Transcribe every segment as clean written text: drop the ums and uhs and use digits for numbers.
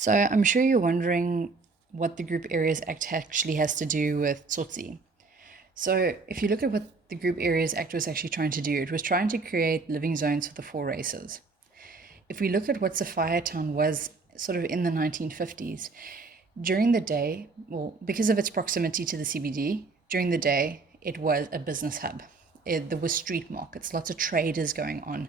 So I'm sure you're wondering what the Group Areas Act actually has to do with Tsotsi. So if you look at what the Group Areas Act was actually trying to do, it was trying to create living zones for the four races. If we look at what Town was sort of in the 1950s, during the day, well, because of its proximity to the CBD, during the day, it was a business hub. There was street markets, lots of traders going on.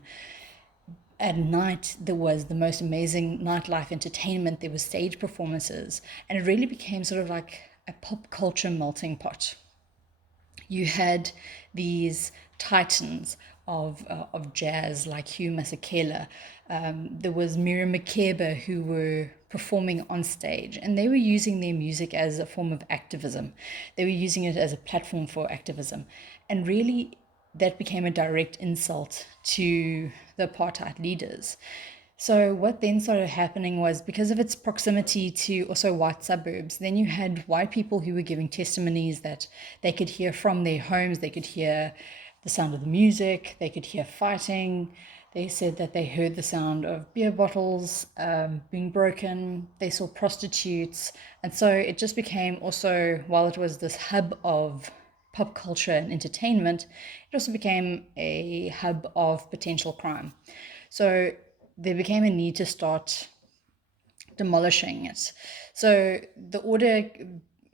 At night, there was the most amazing nightlife entertainment. There was stage performances, and it really became sort of like a pop culture melting pot. You had these titans of jazz like Hugh Masekela. There was Miriam Makeba who were performing on stage, and they were using their music as a form of activism. They were using it as a platform for activism, and really that became a direct insult to the apartheid leaders. So what then started happening was, because of its proximity to also white suburbs, then you had white people who were giving testimonies that they could hear from their homes, they could hear the sound of the music, they could hear fighting. They said that they heard the sound of beer bottles being broken. They saw prostitutes. And so it just became also, while it was this hub of pop culture and entertainment, it also became a hub of potential crime. So there became a need to start demolishing it. So the order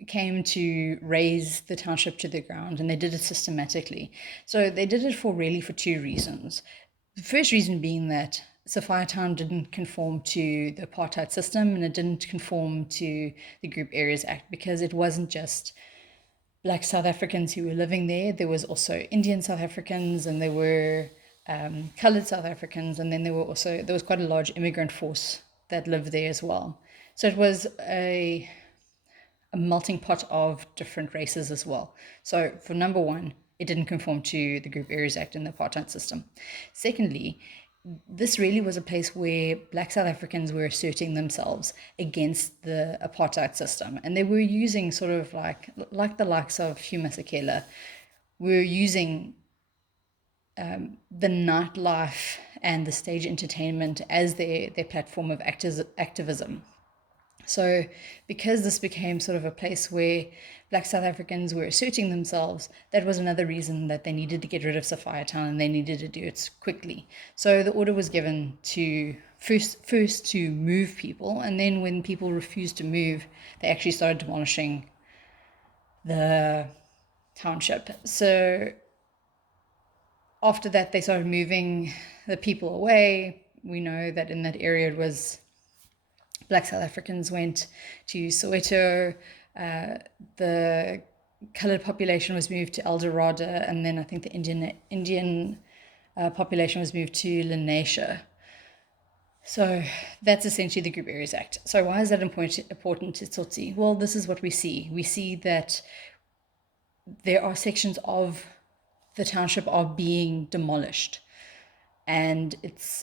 came to raise the township to the ground, and they did it systematically. So they did it for two reasons. The first reason being that Town didn't conform to the apartheid system, and it didn't conform to the Group Areas Act, because it wasn't just Black South Africans who were living there. There was also Indian South Africans, and there were coloured South Africans, and then there was quite a large immigrant force that lived there as well. So it was a melting pot of different races as well. So for number one, it didn't conform to the Group Areas Act and the apartheid system. Secondly, this really was a place where Black South Africans were asserting themselves against the apartheid system, and they were using sort of like the likes of Hugh Masekela, were using the nightlife and the stage entertainment as their platform of activism. So, because this became sort of a place where Black South Africans were asserting themselves, that was another reason that they needed to get rid of Town, and they needed to do it quickly. So the order was given to first to move people, and then when people refused to move, they actually started demolishing the township. So after that, they started moving the people away. We know that in that area it was Black South Africans went to Soweto. The coloured population was moved to El Dorado, and then I think the Indian population was moved to Lenasia. So that's essentially the Group Areas Act. So why is that important to Tsotsi? Well, this is what we see. We see that there are sections of the township are being demolished, and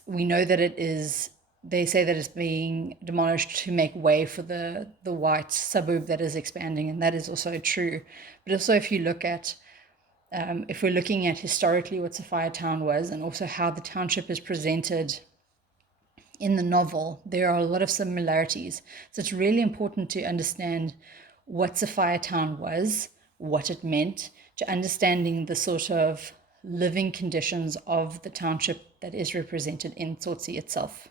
we know that it is. They say that it's being demolished to make way for the white suburb that is expanding, and that is also true. But also, if you look at if we're looking at historically what Town was, and also how the township is presented in the novel, there are a lot of similarities. So it's really important to understand what Town was, what it meant, to understanding the sort of living conditions of the township that is represented in Tsotsi itself.